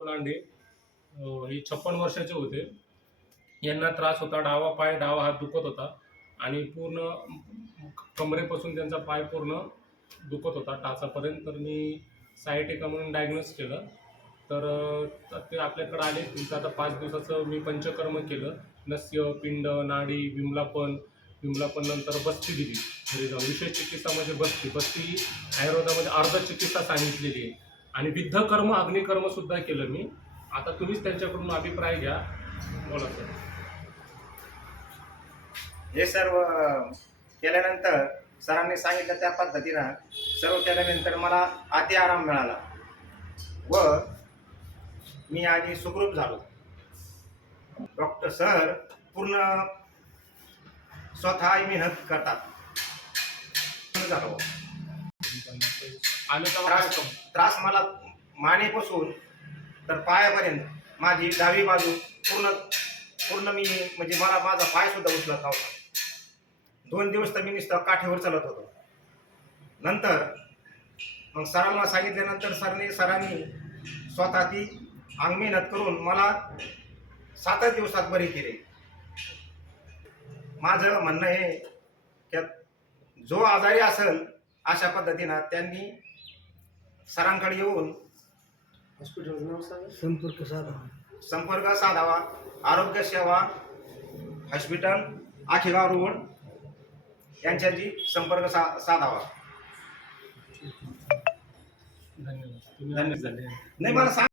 लांडे हे 56 वर्षाचे होते. यांना त्रास होता, डावा पाय, डावा हात दुखत होता आणि पूर्ण कमरेपासून त्यांचा पाय पूर्ण दुखत होता टाचापर्यंत. तर मी सायटिका म्हणून डायग्नोस केलं. ते आपल्याकडे आले. त्यांचं आता 5 दिवसाचं मी पंचकर्म केलं. नस्य, पिंड, नाडी, विमलापन नंतर बस्ती दिली घरी जाऊन. विशेष चिकित्सा म्हणजे बस्ती आयुर्वेदामध्ये अर्ध चिकित्सा सांगितलेली आहे. आणि विद्धकर्म, अग्निकर्म सुद्धा केलं मी. आता तुम्हीच त्यांच्याकडून अभिप्राय घ्या. बोला सर. हे सर्व केल्यानंतर सरांनी सांगितलं त्या पद्धतीनं सर्व केल्यानंतर मला अति आराम मिळाला व मी आधी सुखरूप झालो. डॉक्टर सर पूर्ण स्वतः मेहनत करतात. झालो. त्रास मला मानेपासून तर पायापर्यंत माझी डावी बाजू पूर्ण मी म्हणजे मला माझा पाय सुद्धा उचलत नव्हता. 2 दिवस तर मी नुसतं काठीवर चालत होतो. नंतर मग सरांना सांगितल्यानंतर सरांनी स्वतः ती अंग मेहनत करून मला 7 दिवसात बरी केले. माझं म्हणणं हे की जो आजारी असेल अशा पद्धतीनं त्यांनी सरांकडे येऊन संपर्क साधावा. आरोग्य सेवा हॉस्पिटल आखेगाव रोड यांच्याशी संपर्क साधावा. धन्यवाद. नाही मला